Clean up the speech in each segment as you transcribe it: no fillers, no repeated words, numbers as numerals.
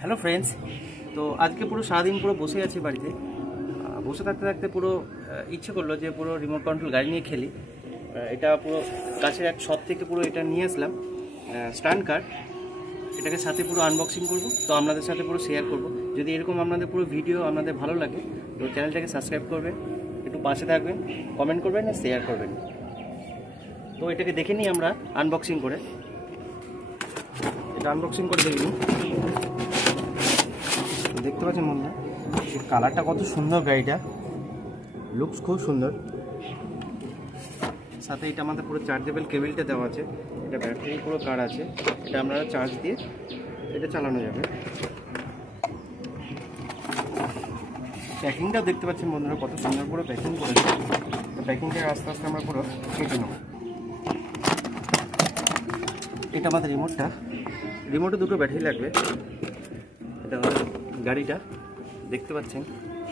Hello friends, তো আজকে পুরো সারাদিন পুরো বসে আছি বাড়িতে। বসে থাকতে থাকতে পুরো ইচ্ছে করলো যে পুরো রিমোট কন্ট্রোল গাড়ি নিয়ে খেলি। এটা পুরো কাছের এক শপ থেকে পুরো এটা নিয়ে আসলাম, স্টান কার। এটাকে সাথে পুরো আনবক্সিং করব, তো আপনাদের সাথে পুরো শেয়ার করব। যদি এরকম আপনাদের পুরো ভিডিও আপনাদের ভালো লাগে তো চ্যানেলটাকে সাবস্ক্রাইব করবেন, একটু পাশে থাকবেন, কমেন্ট করবেন আর শেয়ার করবেন। তো এটাকে দেখে নিই আমরা আনবক্সিং করে। এটা আনবক্সিং করে দেখি। দেখতে পাচ্ছেন বন্ধুরা, কালারটা কত সুন্দর, গাড়িটা লুকস খুব সুন্দর। সাথে এটা আমাদের পুরো চার্জেবল কেবিলটা দেওয়া আছে, এটা ব্যাটারি পুরো কার আছে, এটা আপনারা চার্জ দিয়ে এটা চালানো যাবে। প্যাকিংটাও দেখতে পাচ্ছেন বন্ধুরা কত সুন্দর পুরো প্যাকিং করেছে। প্যাকিংটা আস্তে আস্তে আমরা পুরো কেটে নেব। এটা আমাদের রিমোটে দুটো ব্যাটারি লাগবে। এটা আমাদের গাড়িটা দেখতে পাচ্ছেন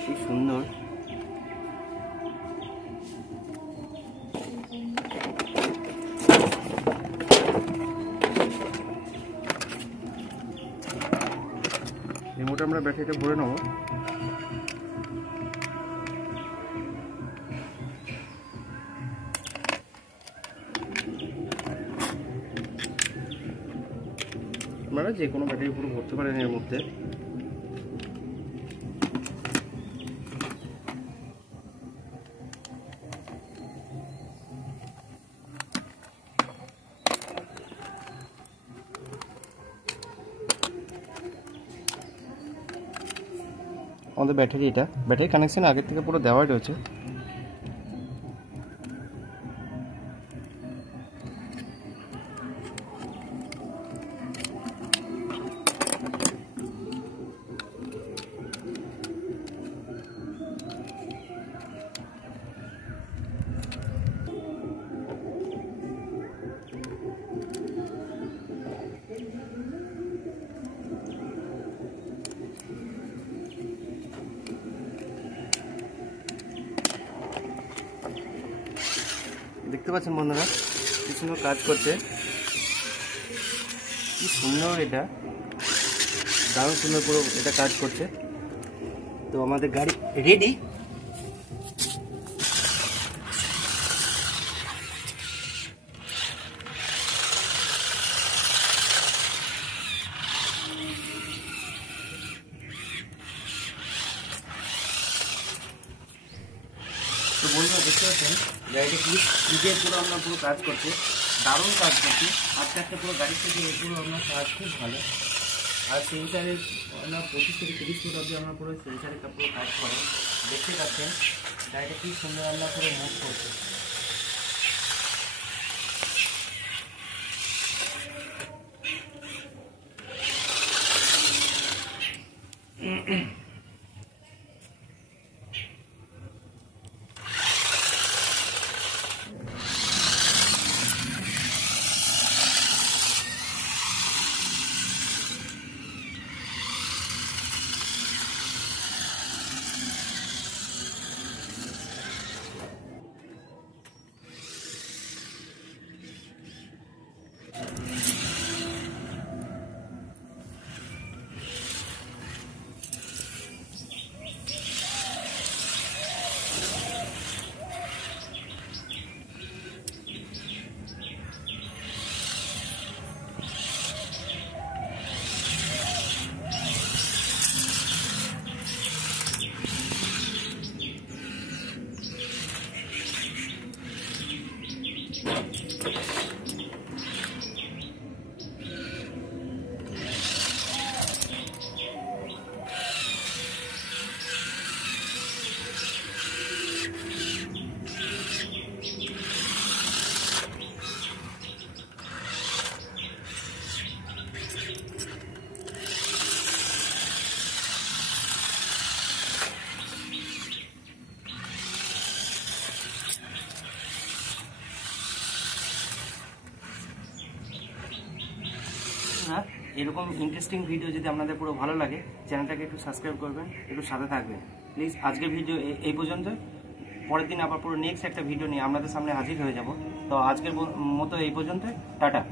কি সুন্দর। রিমোটে আমরা ব্যাটারিটা ভরে নেব। আপনারা যে কোনো ব্যাটারি পুরো ভরতে পারেন এর মধ্যে। আমাদের ব্যাটারি কানেকশন আগের থেকে পুরো দেওয়াই রয়েছে। দেখতে পাচ্ছেন বন্ধুরা কি সুন্দর কাজ করছে, কি সুন্দর, এটা দারুণ সুন্দর পুরো এটা কাজ করছে। তো আমাদের গাড়ি রেডি। তো বন্ধুরা দেখতে পাচ্ছেন গাড়িটা ক্লিপের পুরো আপনার পুরো কাজ করছে, দারুণ কাজ করছে। আস্তে আস্তে পুরো গাড়ির থেকে এগুলো আপনার কাজ খুব ভালো। আর সেন্সারের আপনার 25 থেকে 30 ফুট অবধি আমরা পুরো সেন্সারের পুরো কাজ করে। দেখতে পাচ্ছেন গাড়িটা কি সুন্দর আমরা পুরো মুভ করছে। এরকম ইন্টারেস্টিং ভিডিও যদি আপনাদের পুরো ভালো লাগে চ্যানেলটাকে একটু সাবস্ক্রাইব করবেন, একটু সাথে থাকবেন প্লিজ। আজকের ভিডিও এই পর্যন্ত। পরের দিন আবার পুরো নেক্সট একটা ভিডিও নিয়ে আপনাদের সামনে হাজির হয়ে যাব। তো আজকের মতো এই পর্যন্ত, টাটা।